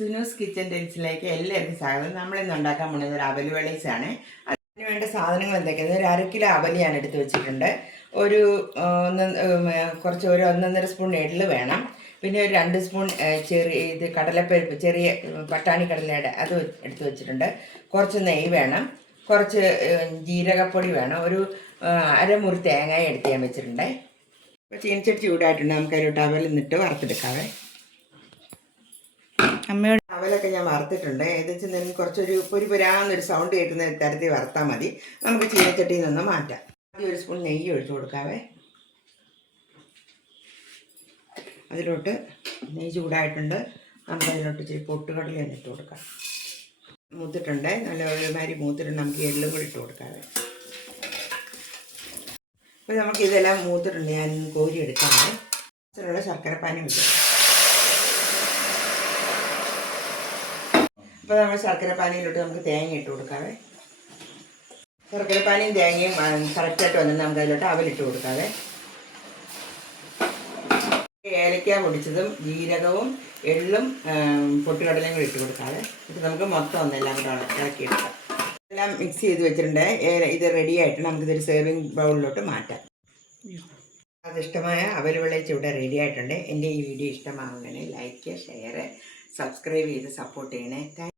സുനൂസ് kitchen ടിപ്സിലേക്ക് എല്ലാവർക്കും സ്വാഗതം. നമ്മളിന്ന് ഉണ്ടാക്കാൻ പോകുന്നത് ഒരു അവൽ വെളീസാണ്. അതിന് വേണ്ട സാധനങ്ങൾ എന്തൊക്കെയാണ്? ഒരു 1/2 കിലോ അവലിയാണ് എടുത്ത് വെച്ചിട്ടുണ്ട്. ഒരു കുറച്ച് ഒരു 1.5 സ്പൂൺ എള്ള് വേണം. പിന്നെ ഒരു 2 സ്പൂൺ കടലപ്പരിപ്പ്, ചെറിയ പട്ടാണി കടലയുടെ അത് എടുത്ത് വെച്ചിട്ടുണ്ട്. കുറച്ച് നെയ്യ് വേണം. കുറച്ച് ജീരകപ്പൊടി വേണം. ഒരു അരമുറി തേങ്ങ എടുത്ത് ഞാൻ വെച്ചിട്ടുണ്ട്. അപ്പോൾ ചീനച്ചട്ടി ചൂടായിട്ടുണ്ട്. നമുക്ക് അതിലോട്ട് അവൽ നിന്നിട്ട് വറുത്തെടുക്കാവേ. അമ്മയുടെ അവലൊക്കെ ഞാൻ വറുത്തിട്ടുണ്ട്. ഏകദേശം നിങ്ങൾക്ക് കുറച്ചൊരു പൊരിപൊരാന്നൊരു സൗണ്ട് കേൾക്കുന്ന തരത്തിൽ വറുത്താൽ മതി. നമുക്ക് ചീനച്ചട്ടിയിൽ നിന്ന് മാറ്റാം. ആദ്യം 1 സ്പൂൺ നെയ്യ് ഒഴിച്ചു കൊടുക്കാവേ. അതിലോട്ട് നെയ്യ് ചൂടായിട്ടുണ്ട്. നമുക്കതിലോട്ട് ഇച്ചിരി പൊട്ടുകടല ഇട്ട് കൊടുക്കാം. മൂത്തിട്ടുണ്ട്, നല്ല ഒരുമാതിരി മൂത്തിട്ടുണ്ട്. നമുക്ക് എള്ളും കൂടി ഇട്ട് കൊടുക്കാവേ. അപ്പോൾ നമുക്കിതെല്ലാം മൂത്തിട്ടുണ്ട്. ഞാൻ കോരി എടുക്കാവേ. അതിലുള്ള ശർക്കരപ്പാനി വെച്ചു. ഇപ്പോൾ നമ്മൾ ശർക്കരപ്പാനിയിലോട്ട് നമുക്ക് തേങ്ങ ഇട്ട് കൊടുക്കാവേ. ശർക്കരപ്പാനിയും തേങ്ങയും കറക്റ്റായിട്ട് വന്നിട്ട് നമുക്ക് അതിലോട്ട് അവലിട്ട് കൊടുക്കാവേ. ഏലക്ക പൊടിച്ചതും ജീരകവും എള്ളും പൊട്ടുകടലയും കൂടി ഇട്ട് കൊടുക്കാവേ. എന്നിട്ട് നമുക്ക് മൊത്തം ഒന്നെല്ലാം കൂടെ ഇളക്കിയെടുക്കാം. എല്ലാം മിക്സ് ചെയ്ത് വെച്ചിട്ടുണ്ട്. ഇത് റെഡി ആയിട്ട് നമുക്കിതൊരു സെർവിങ് ബൗളിലോട്ട് മാറ്റാം. അതിഷ്ടമായ അവൽ വെളീസ് ഇവിടെ റെഡി ആയിട്ടുണ്ട്. എൻ്റെ ഈ വീഡിയോ ഇഷ്ടമാകുന്നതിന് ലൈക്ക്, ഷെയർ, സബ്സ്ക്രൈബ് ചെയ്ത് സപ്പോർട്ട് ചെയ്യണേ.